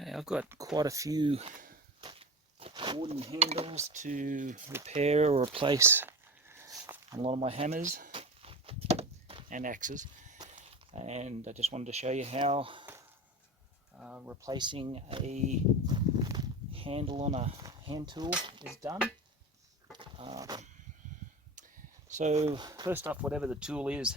Okay, I've got quite a few wooden handles to repair or replace on a lot of my hammers and axes, and I just wanted to show you how replacing a handle on a hand tool is done. So first off, whatever the tool is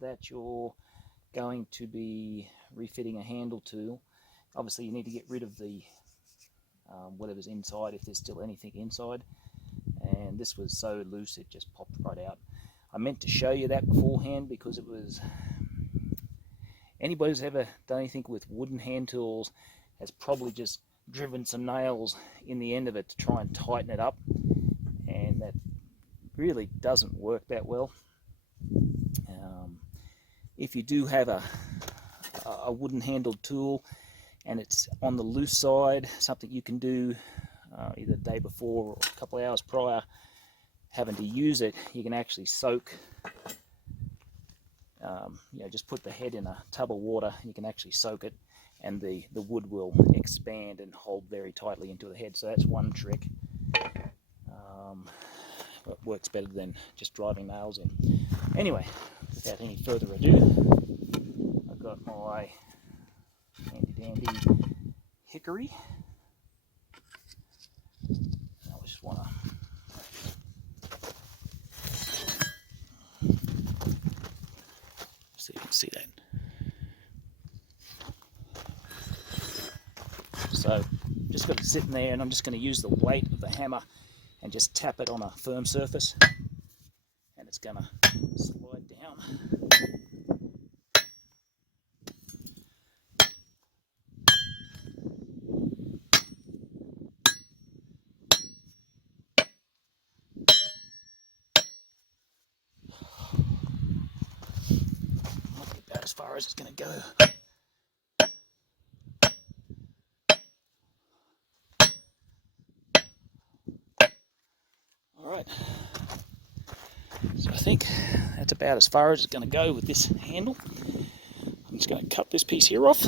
that you're going to be refitting a handle to, obviously you need to get rid of the whatever's inside, if there's still anything inside, and this was so loose it just popped right out. I meant to show you that beforehand because it was, anybody who's ever done anything with wooden hand tools has probably just driven some nails in the end of it to try and tighten it up, and that really doesn't work that well. If you do have a wooden handled tool and it's on the loose side, something you can do either the day before or a couple of hours prior having to use it, you can actually soak, just put the head in a tub of water, you can actually soak it, and the wood will expand and hold very tightly into the head. So that's one trick. It works better than just driving nails in. Anyway, without any further ado, I've got my handy dandy hickory. I just want to see if you can see that. So just got it sitting there, and I'm just going to use the weight of the hammer and just tap it on a firm surface, and it's going to slide down. Might be about as far as it's going to go. Alright, so I think that's about as far as it's going to go with this handle. I'm just going to cut this piece here off.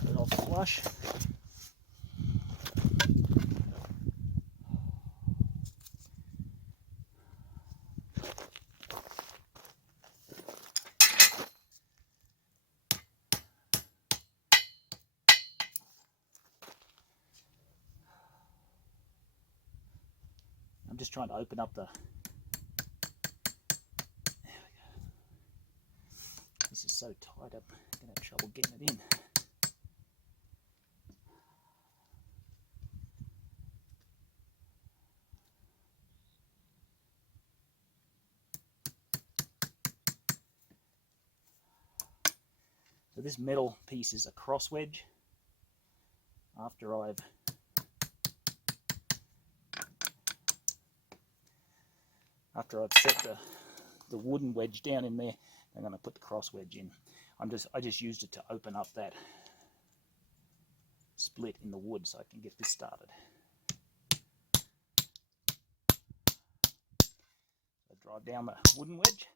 Put it off flush. I'm just trying to open up the... There we go. This is so tight, I'm going to have trouble getting it in. So this metal piece is a cross wedge. After I've set the wooden wedge down in there, I'm going to put the cross wedge in. I just used it to open up that split in the wood so I can get this started. So drive down the wooden wedge.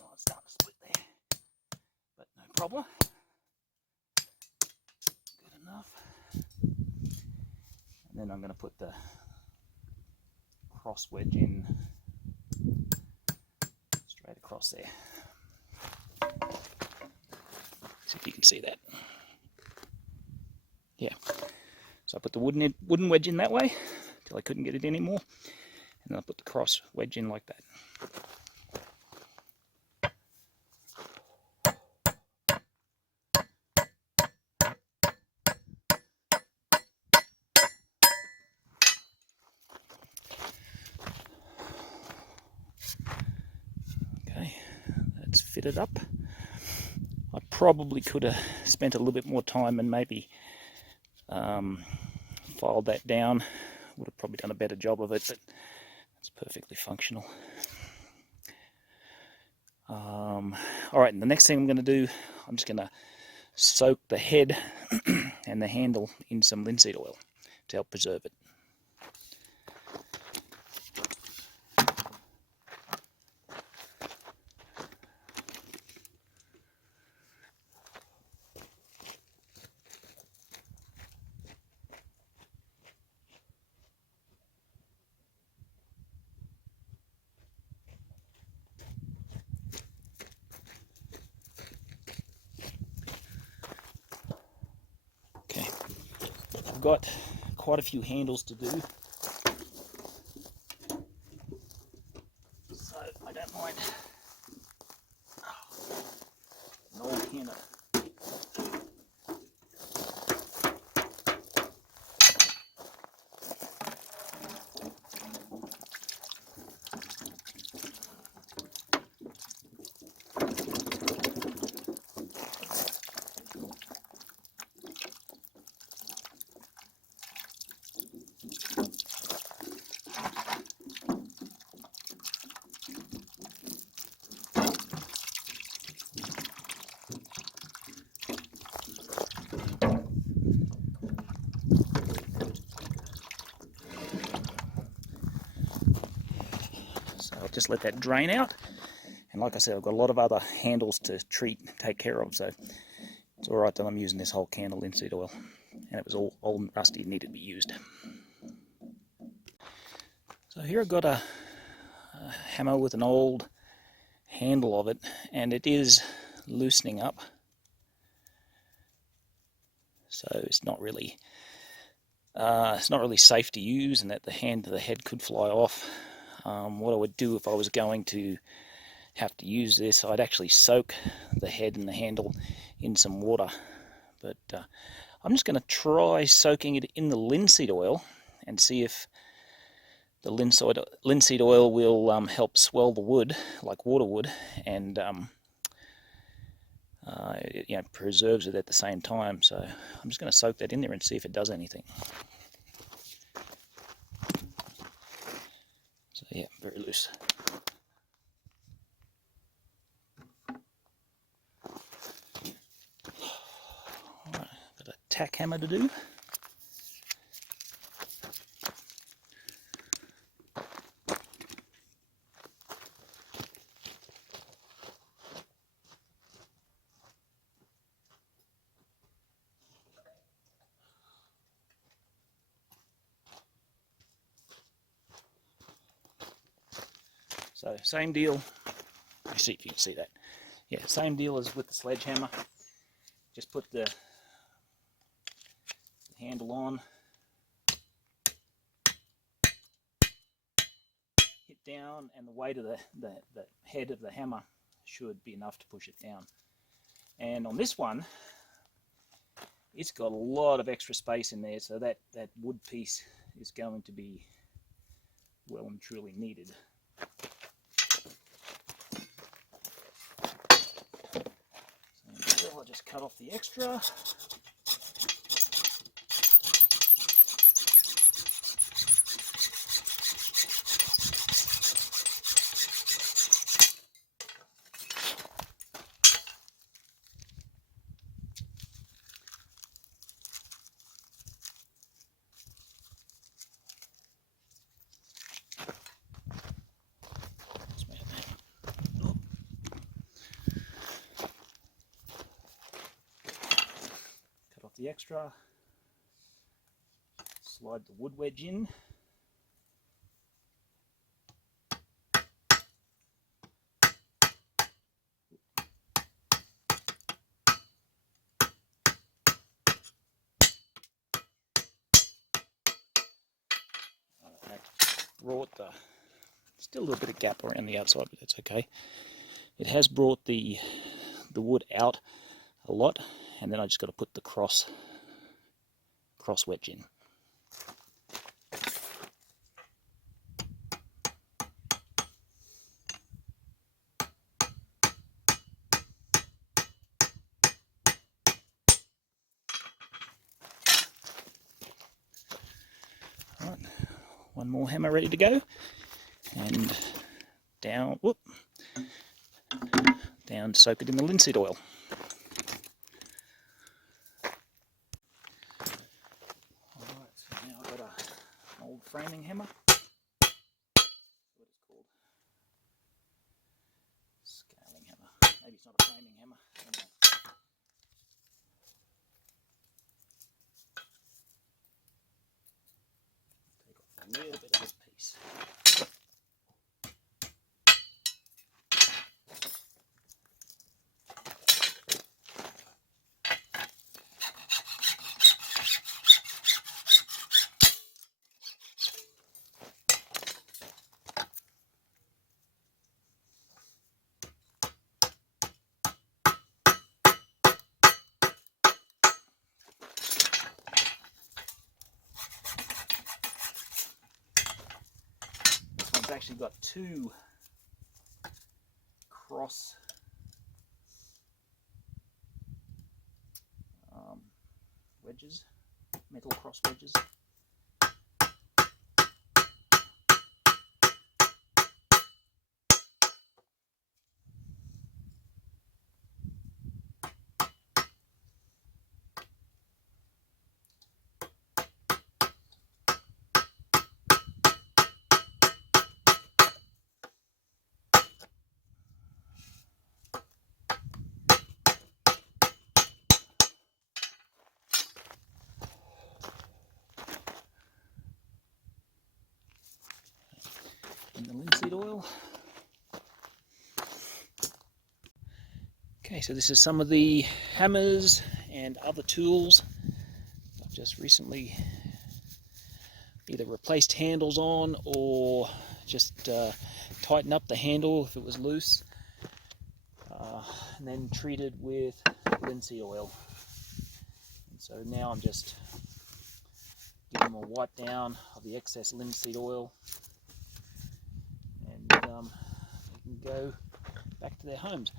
Oh, it's starting to split there, but no problem. Good enough. And then I'm going to put the cross wedge in straight across there. See if you can see that. Yeah. So I put the wooden wedge in that way until I couldn't get it anymore, and then I put the cross wedge in like that. Okay, that's fitted up. I probably could have spent a little bit more time and maybe filed that down would have probably done a better job of it, but it's perfectly functional. Alright, and the next thing I'm going to do, I'm just going to soak the head and the handle in some linseed oil to help preserve it. Okay, I've got quite a few handles to do, so I don't mind an old hammer. So I'll just let that drain out, and like I said, I've got a lot of other handles to take care of, so it's alright that I'm using this whole can of linseed oil, and it was all old and rusty and needed to be used. So here I've got a hammer with an old handle of it, and it is loosening up, so it's not really safe to use, and that the head could fly off. What I would do if I was going to have to use this, I'd actually soak the head and the handle in some water, but I'm just going to try soaking it in the linseed oil and see if the linseed oil will help swell the wood like water would, and it preserves it at the same time. So I'm just going to soak that in there and see if it does anything. So yeah, very loose. Alright, got a tack hammer to do. So same deal. Let's see if you can see that. Yeah, same deal as with the sledgehammer. Just put the handle on, hit down, and the weight of the head of the hammer should be enough to push it down. And on this one, it's got a lot of extra space in there, so that wood piece is going to be well and truly needed. So I'll just cut off the extra. The extra, slide the wood wedge in, brought still a little bit of gap around the outside, but that's okay. It has brought the wood out a lot, and then I just got to put the cross wedge in. Right, One more hammer ready to go, and down, whoop, down to soak it in the linseed oil. Alright, so now I've got an old framing hammer. What it's called? Scaling hammer. Maybe it's not a framing hammer. Anyway. Take off a little bit of this piece. It's actually got two cross wedges, metal cross wedges. And the linseed oil. Okay, so this is some of the hammers and other tools I've just recently either replaced handles on or just tightened up the handle if it was loose, and then treated with linseed oil. And so now I'm just giving them a wipe down of the excess linseed oil, and they can go back to their homes.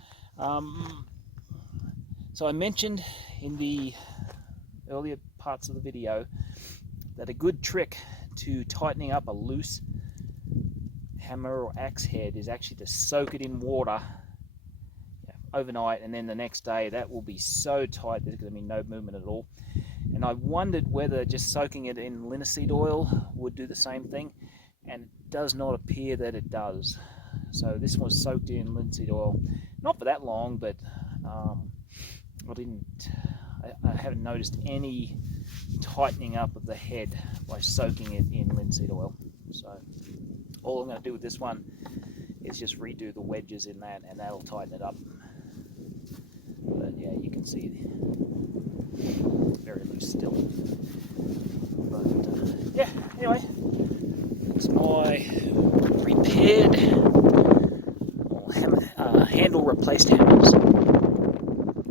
So I mentioned in the earlier parts of the video that a good trick to tightening up a loose hammer or axe head is actually to soak it in water overnight, and then the next day that will be so tight there's going to be no movement at all. And I wondered whether just soaking it in linseed oil would do the same thing, and it does not appear that it does. So this was soaked in linseed oil, not for that long, but I haven't noticed any tightening up of the head by soaking it in linseed oil. So all I'm going to do with this one is just redo the wedges in that, and that'll tighten it up. But yeah, you can see very loose still. But yeah, anyway, it's my repaired handle replaced hammers.